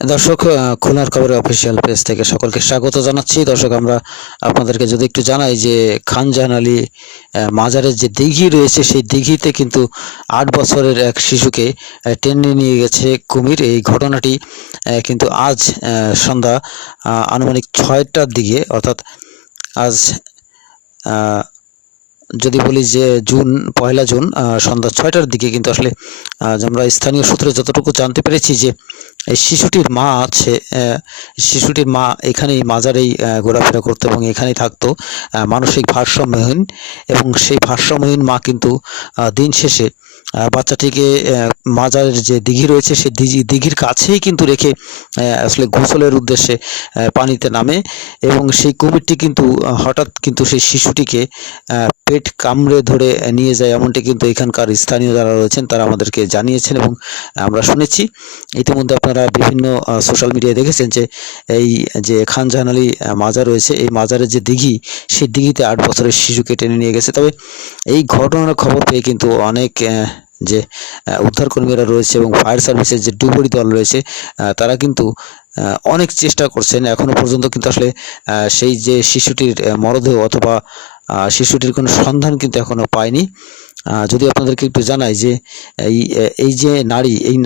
দর্শক, খুলনার খবরের অফিসিয়াল পেজ থেকে সকলকে স্বাগত জানাচ্ছি। দর্শক, আমরা আপনাদেরকে যদি একটু জানাই যে খানজাহান আলী মাজারের যে দিঘি রয়েছে, সেই দিঘিতে কিন্তু 8 বছরের এক শিশুকে টেনে নিয়ে গেছে কুমির। এই ঘটনাটি কিন্তু আজ সন্ধ্যা আনুমানিক 6টার দিকে, অর্থাৎ আজ যদি বলি যে পয়লা জুন সন্ধ্যা 6টার দিকে কিন্তু আসলে আমরা স্থানীয় সূত্রে যতটুকু জানতে পেরেছি যে এই শিশুটির মা আছে, শিশুটির মা এখানেই মাজারেই ঘোরাফেরা করতো এবং এখানেই থাকতো, মানসিক ভারসাম্যহীন। এবং সেই ভারসাম্যহীন মা কিন্তু দিন শেষে বাচ্চাটিকে মাজারের যে দিঘি রয়েছে সেই দিঘির কাছেই কিন্তু রেখে আসলে গোসলের উদ্দেশ্যে পানিতে নামে। এবং সেই কুমিরটি কিন্তু হঠাৎ কিন্তু সেই শিশুটিকে পেট কামড়ে ধরে নিয়ে যায়, এমনটি কিন্তু এখানকার স্থানীয় যারা রয়েছেন তারা আমাদেরকে জানিয়েছেন এবং আমরা শুনেছি। ইতিমধ্যে আপনারা বিভিন্ন সোশ্যাল মিডিয়ায় দেখেছেন যে এই যে খানজাহান আলী মাজার রয়েছে, এই মাজারের যে দিঘি, সেই দিঘিতে 8 বছরের শিশুকে টেনে নিয়ে গেছে। তবে এই ঘটনার খবর পেয়ে কিন্তু অনেক যে উদ্ধারকর্মীরা রয়েছে এবং ফায়ার সার্ভিসের যে ডুবুরি দল রয়েছে, তারা কিন্তু অনেক চেষ্টা করছেন। এখনো পর্যন্ত কিন্তু আসলে সেই যে শিশুটির মরদেহ অথবা শিশুটির কোনো সন্ধান কিন্তু এখনো পায়নি। যদি আপনাদেরকে একটু জানাই যে এই যে এই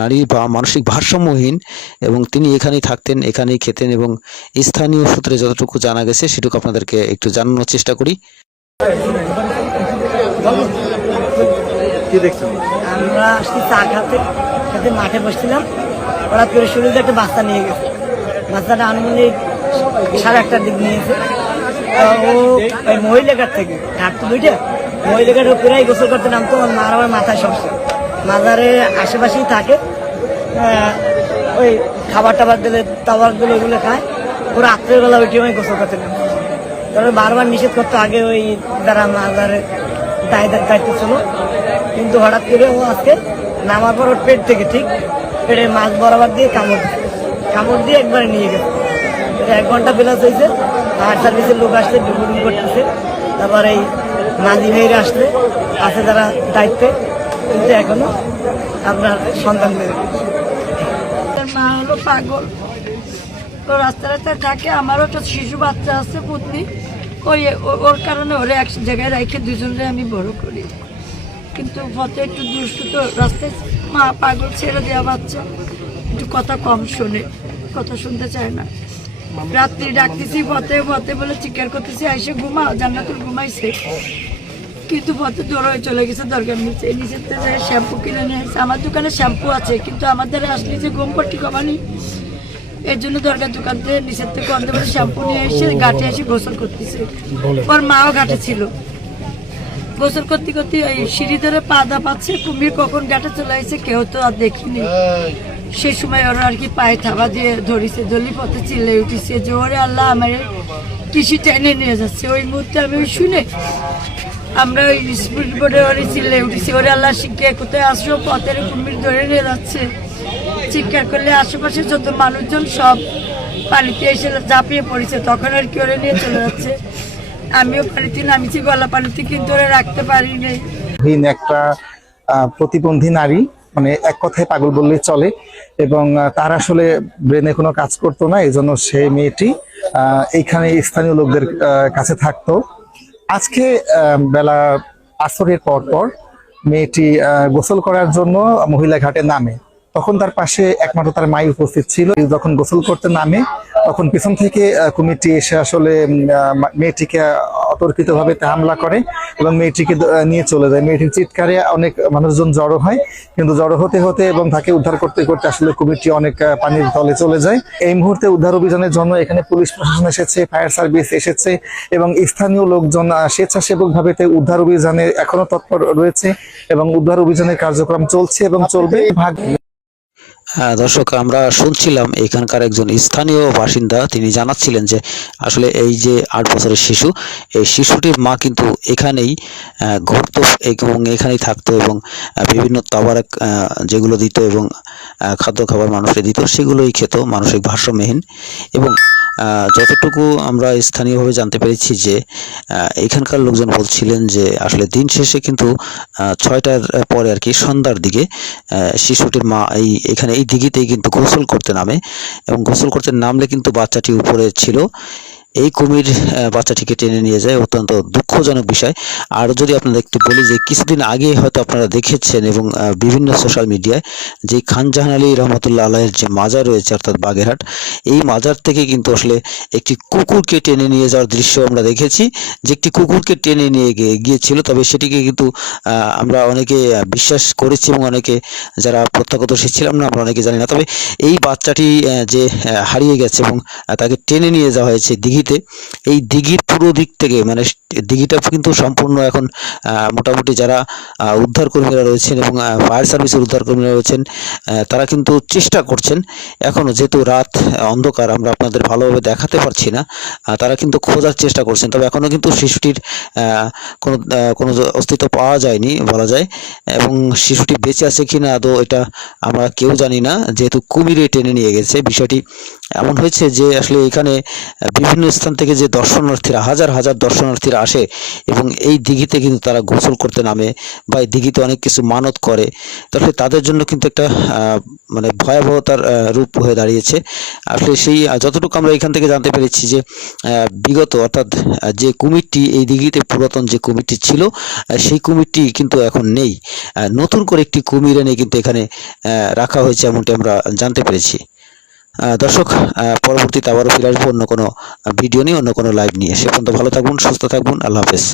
নারী বা মানসিক ভারসাম্যহীন, এবং তিনি এখানেই থাকতেন, এখানেই খেতেন, এবং স্থানীয় সূত্রে যতটুকু জানা গেছে সেটুকু আপনাদেরকে একটু জানানোর চেষ্টা করি। কি দেখছেন? আমরা আসছি চা খেতে খেতে মাঠে বসছিলাম, হঠাৎ করে শুরুতে একটা বাচ্চা নিয়ে গেছে। বাচ্চাটা আনুমানিক 1:30টার দিক নিয়েছে। ও ওই মহিলাঘাট থেকে ঘাটতে দুইটা মহিলাঘাটে প্রায় গোসল করতে নামতো। ওর মার আমার মাথায় সমস্যা, মাজারে আশেপাশেই থাকে। ওই খাবার টাবার দিলে তাবারগুলো এগুলো খায়। ও রাত্রেবেলা ওইটি আমি গোসল করতে নামতো। তারপরে বারবার নিষেধ করতো আগে ওই যারা মাজারে দায়িত্ব ছিল। কিন্তু হঠাৎ করে ও আজকে নামার পর ওর পেট থেকে ঠিক পেটে মাছ বরাবর দিয়ে কামড় দিয়ে একবারে নিয়ে গেছে। 1 ঘন্টা প্লাস হয়েছে। ফায়ার সার্ভিসের লোক আসলে ডুবুরি করতেছে, তারপর এই মাঝি ভাইরা আসলে আছে যারা দায়িত্বে, কিন্তু এখনো আপনার সন্তান মেরে। মা হলো পাগল, তো রাস্তায় থাকে। আমারও তো শিশু বাচ্চা আছে পুতনি, ওর কারণে ওরে এক জায়গায় রেখে দুজনে আমি বড় করি। কিন্তু পথে একটু দুষ্টু, তো রাস্তায় মা পাগল, ছেড়ে দেওয়া বাচ্চা একটু কথা কম শোনে, কথা শুনতে চায় না। রাত্রি ডাকতেছি পথে বলে চিৎকার করতেছি, আইসে ঘুমাও, জান্নাতুল ঘুমাইছে। কিন্তু পথে জোর হয়ে চলে গেছে দরকার নিচের থেকে শ্যাম্পু কিনে নিয়ে আসছে। আমার দোকানে শ্যাম্পু আছে, কিন্তু আমাদের আসলে যে ঘুম পট্টি কমানি, এর জন্য দরকার দোকান থেকে নিচের থেকে অন্ধ করে শ্যাম্পু নিয়ে এসে ঘাটে এসে গোসল করতেছে। ওর মাও ঘাটে ছিল, গোসল করতে করতে এই সিঁড়ি ধরে পা পাচ্ছে। কুমির কখন ঘাটে চলে আসছে কেউ তো আর দেখিনি। সেই সময় ওরা আর কি পায়ে থাবা দিয়ে ধরেছে, দলি পথে চিল্লে উঠেছে যে ওরে আল্লাহ আমার কৃষি টেনে নিয়ে যাচ্ছে। ওই মুহূর্তে আমি শুনে আমরা ওই স্পিড বোর্ডে ওরে চিল্লে উঠেছি, ওরে আল্লাহ শিক্ষা কোথায় আসো, পথের কুমির ধরে নিয়ে যাচ্ছে। চিৎকার করলে আশেপাশে যত মানুষজন সব পানিতে এসে ঝাঁপিয়ে পড়েছে, তখন আর কি ওরে নিয়ে চলে যাচ্ছে। আমিও পানিতে নামিছি, গলা পানিতে, কিন্তু ওরা রাখতে পারিনি। একটা প্রতিবন্ধী নারী, মানে এক কথায় পাগল বললেই চলে, এবং তার আসলে ব্রেনে কোনো কাজ করতো না। এই জন্য সেই মেয়েটি এইখানে স্থানীয় লোকদের কাছে থাকতো। আজকে বেলা আসরের পর মেয়েটি গোসল করার জন্য মহিলা ঘাটে নামে। তখন তার পাশে একমাত্র তার মাই উপস্থিত ছিল। যখন গোসল করতে নামে তখন পিছন থেকে কুমিরটি এসে আসলে মেয়েটিকে অতর্কিতভাবে হামলা করে এবং মেয়েটিকে নিয়ে চলে যায়। মেয়েটির চিৎকারে অনেক মানুষজন জড়ো হয়, কিন্তু জড়ো হতে হতে এবং তাকে উদ্ধার করতে করতে আসলে কুমিরটি অনেক পানির তলে চলে যায়। এই মুহূর্তে উদ্ধার অভিযানের জন্য এখানে পুলিশ প্রশাসন এসেছে, ফায়ার সার্ভিস এসেছে এবং স্থানীয় লোকজন স্বেচ্ছাসেবকভাবে উদ্ধার অভিযানে এখনো তৎপর রয়েছে এবং উদ্ধার অভিযানের কার্যক্রম চলছে এবং চলবে। হ্যাঁ দর্শক, আমরা শুনছিলাম এখানকার একজন স্থানীয় বাসিন্দা, তিনি জানাচ্ছিলেন যে আসলে এই যে 8 বছরের শিশু, এই শিশুটির মা কিন্তু এখানেই ঘুরতো এবং এখানেই থাকতো এবং বিভিন্ন তাবারক যেগুলো দিত এবং খাদ্য খাবার মানুষকে দিত সেগুলোই খেত, মানসিক ভারসাম্যহীন। এবং যতটুকু আমরা স্থানীয়ভাবে জানতে পেরেছি যে এখানকার লোকজন বলছিলেন যে আসলে দিন শেষে কিন্তু 6টার পরে আর কি সন্ধ্যার দিকে শিশুটির মা এখানে এই দিঘিতেই কিন্তু গোসল করতে নামে এবং গোসল করতে নামলে কিন্তু বাচ্চাটি উপরে ছিল। এই কুমির বাচ্চাটিকে টেনে নিয়ে যায়, অত্যন্ত দুঃখজনক বিষয়। আর যদি আপনাদের একটু বলি যে কিছুদিন আগে হয়তো আপনারা দেখেছেন এবং বিভিন্ন সোশ্যাল মিডিয়ায় যে খান জাহান আলী রহমতুল্লাহ আলাইয়ের যে মাজার রয়েছে অর্থাৎ বাগেরহাট, এই মাজার থেকে কিন্তু আসলে একটি কুকুরকে টেনে নিয়ে যাওয়ার দৃশ্য আমরা দেখেছি, যে একটি কুকুরকে টেনে নিয়ে গিয়েছিল। তবে সেটিকে কিন্তু আমরা অনেকে বিশ্বাস করেছি এবং অনেকে যারা প্রত্যক্ষদর্শী ছিলাম না আমরা অনেকে জানি না। তবে এই বাচ্চাটি যে হারিয়ে গেছে এবং তাকে টেনে নিয়ে যাওয়া হয়েছে দিঘিতে, এই দিঘির পুরো দিক থেকে মানে দিঘিটা কিন্তু সম্পূর্ণ এখন মোটামুটি যারা উদ্ধার কর্মীরা রয়েছেন এবং ফায়ার সার্ভিসের উদ্ধার কর্মীরা রয়েছেন তারা কিন্তু চেষ্টা করছেন এখনো, যেহেতু রাত অন্ধকার আমরা আপনাদের ভালোভাবে দেখাতে পারছি না, তারা কিন্তু খোঁজার চেষ্টা করছেন। তবে এখনো কিন্তু শিশুটির কোনো অস্তিত্ব পাওয়া যায়নি বলা যায়, এবং শিশুটি বেঁচে আছে কিনা আদৌ এটা আমরা কেউ জানি না, যেহেতু কুমিরে টেনে নিয়ে গেছে। বিষয়টি এমন হয়েছে যে আসলে এখানে বিভিন্ন স্থান থেকে যে দর্শনার্থীরা হাজার হাজার দর্শনার্থীরা আসে এবং এই দিঘিতে কিন্তু তারা গোসল করতে নামে বা এই দিঘিতে অনেক কিছু মানত করে, তাহলে তাদের জন্য কিন্তু একটা মানে ভয়াবহতার রূপ হয়ে দাঁড়িয়েছে। আসলে সেই যতটুকু আমরা এখান থেকে জানতে পেরেছি যে বিগত অর্থাৎ যে কুমিরটি এই দিঘিতে পুরাতন যে কুমিরটি ছিল সেই কুমিরটি কিন্তু এখন নেই, নতুন করে একটি কুমির এনে কিন্তু এখানে রাখা হয়েছে এমনটি আমরা জানতে পেরেছি। দর্শক, পরবর্তীতে আবারও ফিরে আসবো অন্য কোনো ভিডিও নিয়ে, অন্য কোনো লাইভ নিয়ে। সে পর্যন্ত ভালো থাকবেন, সুস্থ থাকবেন, আল্লাহ হাফেজ।